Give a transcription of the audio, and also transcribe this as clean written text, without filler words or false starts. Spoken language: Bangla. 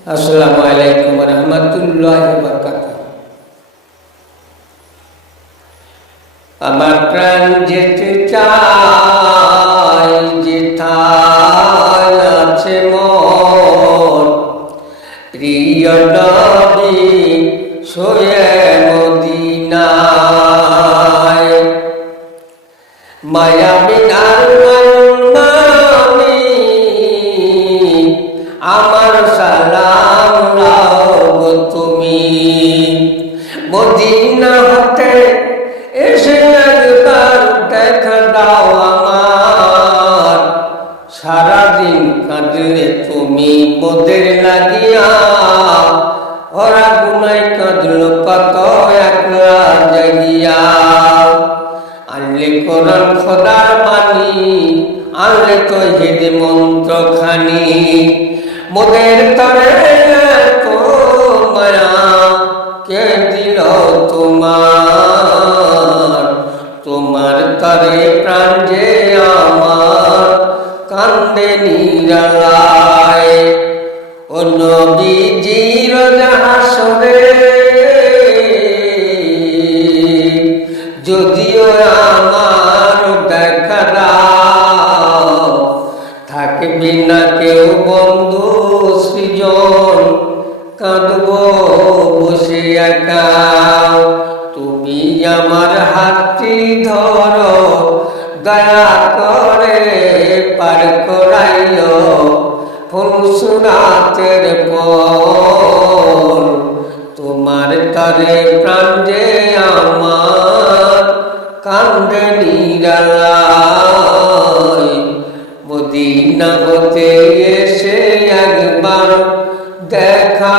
আসসালামু আলাইকুম ওয়া রাহমাতুল্লাহি ওয়া বারাকাতুহু। আমার প্রাণ যেতে চায় যেথায় আছে মোর প্রিয় নবী শুয়ে মদিনায়। মায়া বিনার আমার সালাম লাও গো তুমি। মদিনা হতে এসে একবার দেখা দাও আমার। সারাদিন কাঁদলে তুমি মোদের লাগিয়া, ওরা গুনায় কাঁদল কত একলা জাগিয়া। আনলে কোরআন খোদার বাণী, আনলে তৌহিদ মন্ত্র খানি, মোদের তরে তো মায়া কে দিল তোমার। তোমার তরে প্রাণ যে আমার কান্দে নিরালায়। ও নবীজির হাসরে যদিও আমার দেখা দাও, থাকবি না কেউ বন্ধু সৃজন, কাঁদব বসে একা। তুমি আমার হাতটি ধরো, দয়া করে পার করাইও ফুলসুরাতের পর। তোমার তরে প্রাণ যে আমার কান্দে নিরালায়। মদিনা হতে এসে একবার দেখা